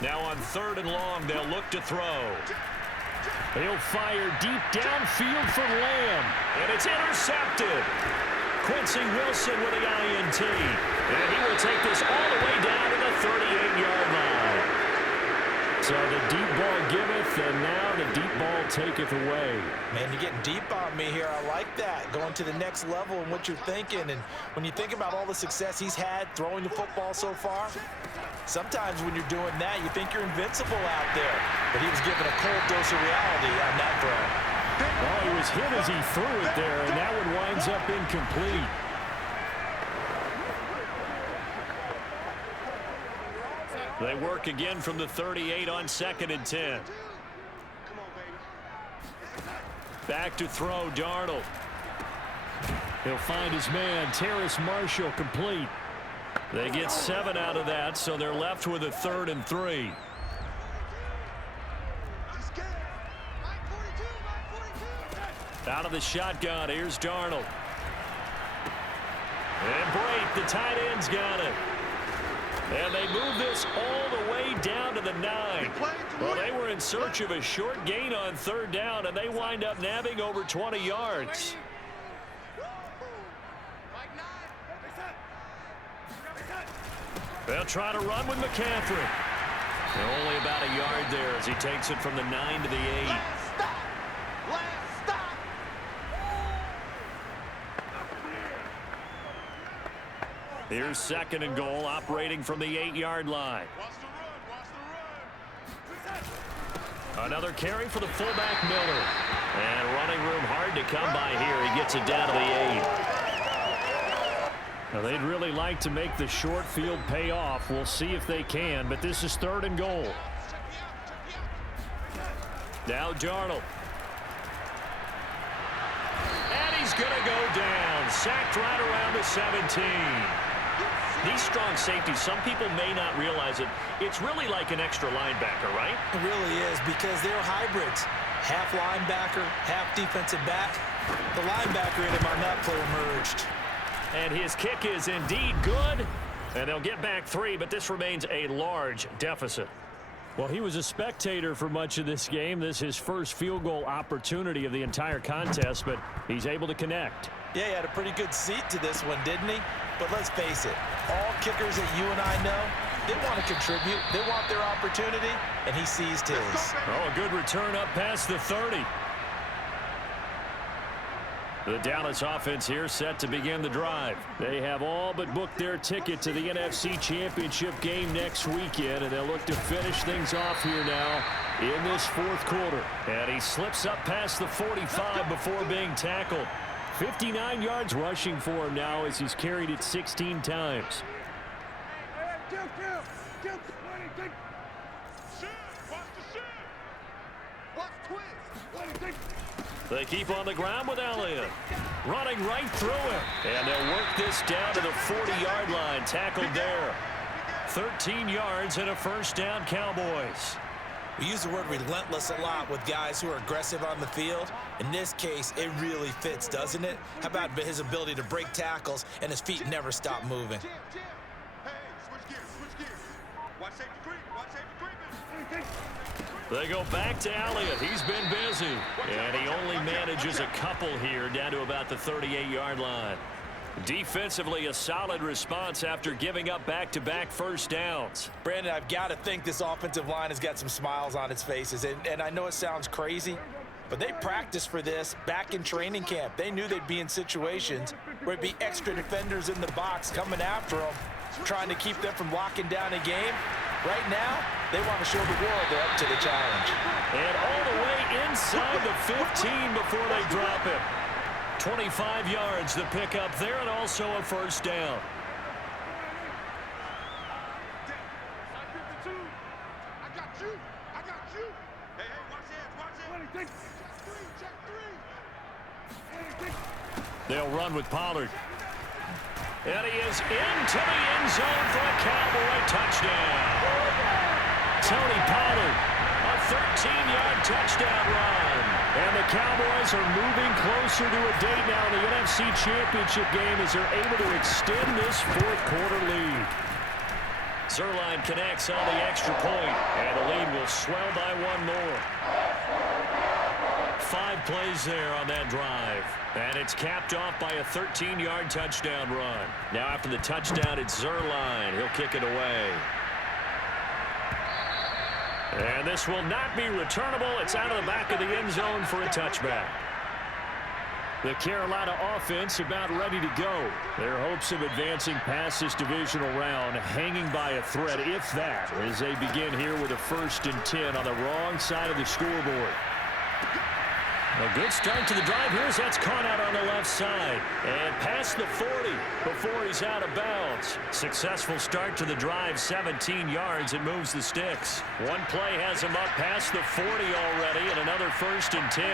Now on 3rd and long, they'll look to throw. He'll fire deep downfield for Lamb. And it's intercepted. Quincy Wilson with the INT. And he will take this all the way down to the 38-yard line. So the deep ball giveth, and now the deep ball taketh away. Man, you're getting deep on me here. I like that. Going to the next level and what you're thinking. And when you think about all the success he's had throwing the football so far, sometimes when you're doing that, you think you're invincible out there. But he was given a cold dose of reality on that throw. Oh, he was hit as he threw it there, and that one winds up incomplete. They work again from the 38 on 2nd and 10. Back to throw, Darnold. He'll find his man, Terrace Marshall, complete. They get 7 out of that, so they're left with a 3rd and 3. Out of the shotgun, here's Darnold. And Brate, the tight end's got it. And they move this all the way down to the 9. Well, they were in search of a short gain on third down, and they wind up nabbing over 20 yards. They'll try to run with McCaffrey. Only about a yard there as he takes it from the 9 to the 8. Here's 2nd and goal, operating from the 8-yard line. Another carry for the fullback Miller. And running room hard to come by here. He gets it down to the 8. Now, they'd really like to make the short field pay off. We'll see if they can, but this is 3rd and goal. Now Darnold. And he's going to go down. Sacked right around the 17. These strong safeties, some people may not realize it. It's really like an extra linebacker, right? It really is, because they're hybrids. Half linebacker, half defensive back. The linebacker in him on that play emerged. And his kick is indeed good. And they'll get back 3, but this remains a large deficit. Well, he was a spectator for much of this game. This is his first field goal opportunity of the entire contest, but he's able to connect. Yeah, he had a pretty good seat to this one, didn't he? But let's face it, all kickers that you and I know, they want to contribute. They want their opportunity, and he seized his. Oh, a good return up past the 30. The Dallas offense here set to begin the drive. They have all but booked their ticket to the NFC Championship game next weekend, and they'll look to finish things off here now in this 4th quarter. And he slips up past the 45 before being tackled. 59 yards rushing for him now as he's carried it 16 times. They keep on the ground with Elliot. Running right through him. And they'll work this down to the 40-yard line. Tackled there. 13 yards and a first down, Cowboys. We use the word relentless a lot with guys who are aggressive on the field. In this case, it really fits, doesn't it? How about his ability to break tackles and his feet never stop moving? They go back to Elliot. He's been busy. And he only manages a couple here down to about the 38-yard line. Defensively, a solid response after giving up back-to-back first downs. Brandon, I've got to think this offensive line has got some smiles on its faces. And I know it sounds crazy, but they practiced for this back in training camp. They knew they'd be in situations where it'd be extra defenders in the box coming after them, trying to keep them from locking down a game. Right now, they want to show the world they're up to the challenge. And all the way inside the 15 before they drop it. 25 yards to pick up there, and also a first down. They'll run with Pollard. And he is into the end zone for a Cowboy touchdown. Tony Pollard, a 13-yard touchdown run. And the Cowboys are moving closer to a date now in the NFC Championship game as they're able to extend this 4th quarter lead. Zerline connects on the extra point, and the lead will swell by 1 more. 5 plays there on that drive. And it's capped off by a 13-yard touchdown run. Now after the touchdown, it's Zerline. He'll kick it away. And this will not be returnable. It's out of the back of the end zone for a touchback. The Carolina offense about ready to go. Their hopes of advancing past this divisional round hanging by a thread, if that, as they begin here with a 1st and 10 on the wrong side of the scoreboard. A good start to the drive here as that's caught out on the left side. And past the 40 before he's out of bounds. Successful start to the drive, 17 yards. It moves the sticks. One play has him up past the 40 already, and another 1st and 10.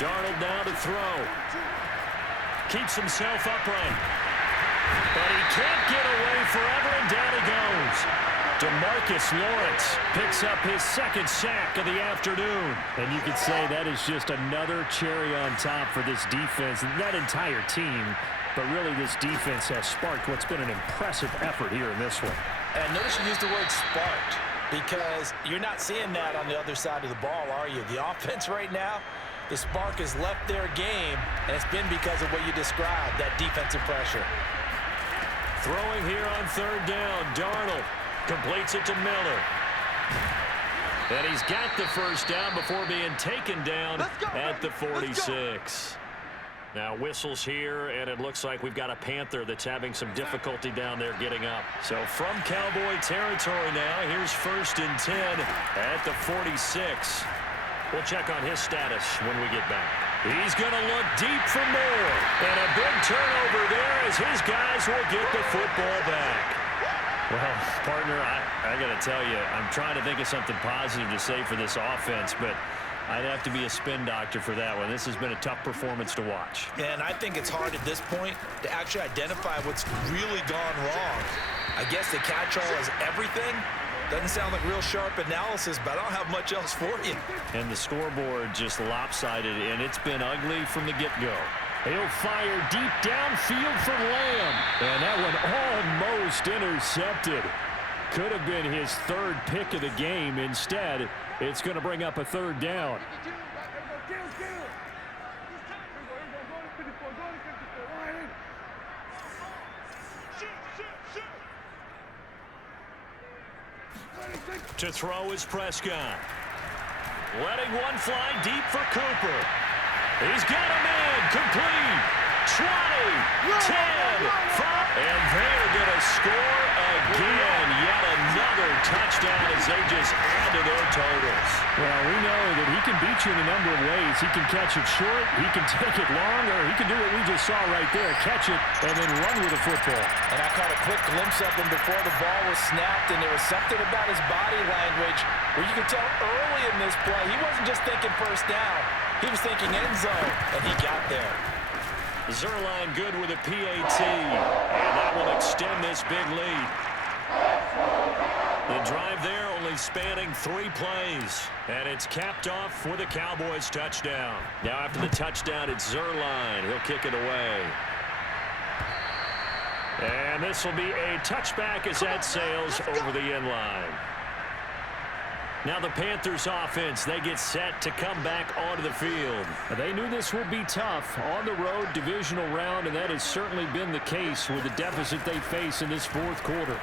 Darnold now to throw. Keeps himself upright. But he can't get away forever, and down he goes. DeMarcus Lawrence picks up his second sack of the afternoon. And you could say that is just another cherry on top for this defense, and that entire team. But really, this defense has sparked what's been an impressive effort here in this one. And notice you used the word sparked, because you're not seeing that on the other side of the ball, are you? The offense right now, the spark has left their game, and it's been because of what you described, that defensive pressure. Throwing here on third down, Darnold completes it to Miller. And he's got the first down before being taken down at the 46. Now whistles here, and it looks like we've got a Panther that's having some difficulty down there getting up. So from Cowboy territory now, here's 1st and 10 at the 46. We'll check on his status when we get back. He's going to look deep for more. And a big turnover there as his guys will get the football back. Well, partner, I got to tell you, I'm trying to think of something positive to say for this offense, but I'd have to be a spin doctor for that one. This has been a tough performance to watch. And I think it's hard at this point to actually identify what's really gone wrong. I guess the catch-all is everything. Doesn't sound like real sharp analysis, but I don't have much else for you. And the scoreboard just lopsided, and it's been ugly from the get-go. He'll fire deep downfield for Lamb. And that one almost intercepted. Could have been his 3rd pick of the game. Instead, it's going to bring up a 3rd down. To throw is Prescott. Letting one fly deep for Cooper. He's got a man complete. 20, 10, 5. And they're going to score again. Yet another touchdown as they just add to their totals. Well, we know that he can beat you in a number of ways. He can catch it short, he can take it long, or he can do what we just saw right there, catch it and then run with the football. And I caught a quick glimpse of him before the ball was snapped, and there was something about his body language where you could tell early in this play he wasn't just thinking first down. He was thinking end zone, and he got there. Zerline good with a PAT, and that will extend this big lead. The drive there only spanning 3 plays, and it's capped off with a Cowboys touchdown. Now after the touchdown, it's Zerline. He'll kick it away. And this will be a touchback as that sails over the end line. Now the Panthers offense, they get set to come back onto the field. They knew this would be tough on the road divisional round, and that has certainly been the case with the deficit they face in this 4th quarter.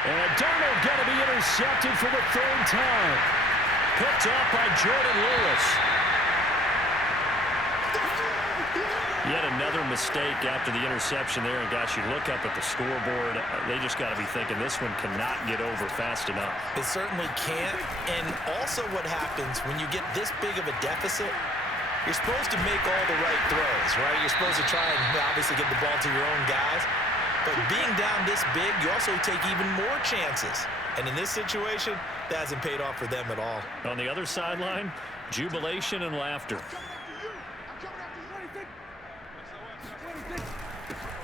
And Darnold going to be intercepted for the 3rd time. Picked up by Jordan Lewis. Yet another mistake after the interception there. And, gosh, you look up at the scoreboard. They just got to be thinking this one cannot get over fast enough. It certainly can't. And also what happens when you get this big of a deficit, you're supposed to make all the right throws, right? You're supposed to try and obviously get the ball to your own guys. But being down this big, you also take even more chances. And in this situation, that hasn't paid off for them at all. On the other sideline, jubilation and laughter.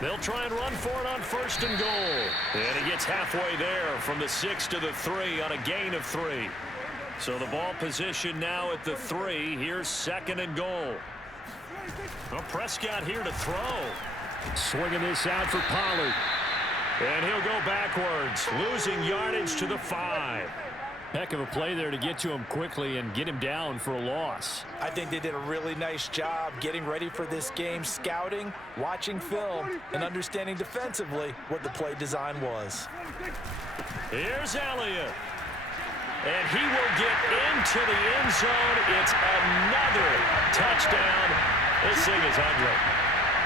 They'll try and run for it on 1st and goal. And he gets halfway there from the 6 to the 3 on a gain of 3. So the ball position now at the 3. Here's 2nd and goal. Well, Prescott here to throw. Swinging this out for Pollard. And he'll go backwards, losing yardage to the 5. Heck of a play there to get to him quickly and get him down for a loss. I think they did a really nice job getting ready for this game, scouting, watching film, and understanding defensively what the play design was. Here's Elliot. And he will get into the end zone. It's another touchdown. This thing is ugly.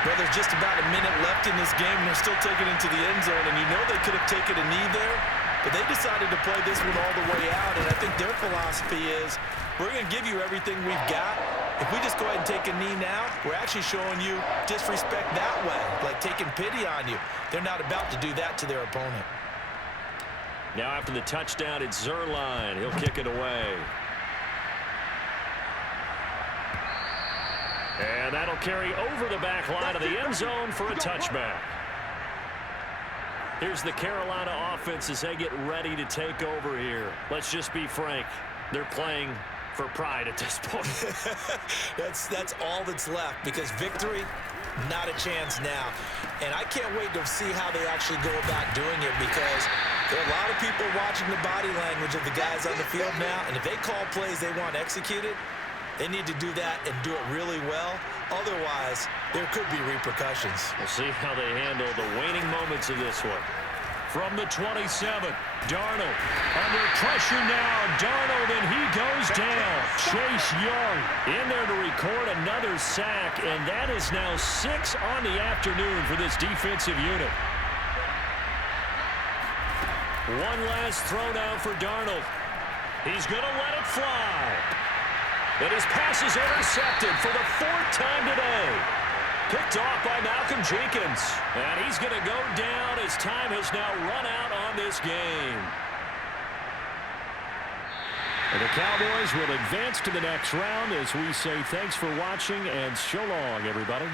Well, there's just about a minute left in this game, and they're still taking it into the end zone. And you know they could have taken a knee there, but they decided to play this one all the way out. And I think their philosophy is, we're going to give you everything we've got. If we just go ahead and take a knee now, we're actually showing you disrespect that way, like taking pity on you. They're not about to do that to their opponent. Now after the touchdown, it's Zerline. He'll kick it away. And that'll carry over the back line of the end zone for a touchback. Here's the Carolina offense as they get ready to take over here. Let's just be frank. They're playing for pride at this point. That's all that's left, because victory, not a chance now. And I can't wait to see how they actually go about doing it, because there are a lot of people watching the body language of the guys on the field now, and if they call plays they want executed, they need to do that and do it really well. Otherwise, there could be repercussions. We'll see how they handle the waning moments of this one. From the 27, Darnold under pressure now. Darnold, and he goes down. Chase Young in there to record another sack, and that is now 6 on the afternoon for this defensive unit. One last throw now for Darnold. He's going to let it fly. And his pass is intercepted for the 4th time today. Picked off by Malcolm Jenkins. And he's going to go down as time has now run out on this game. And the Cowboys will advance to the next round as we say thanks for watching and so long, everybody.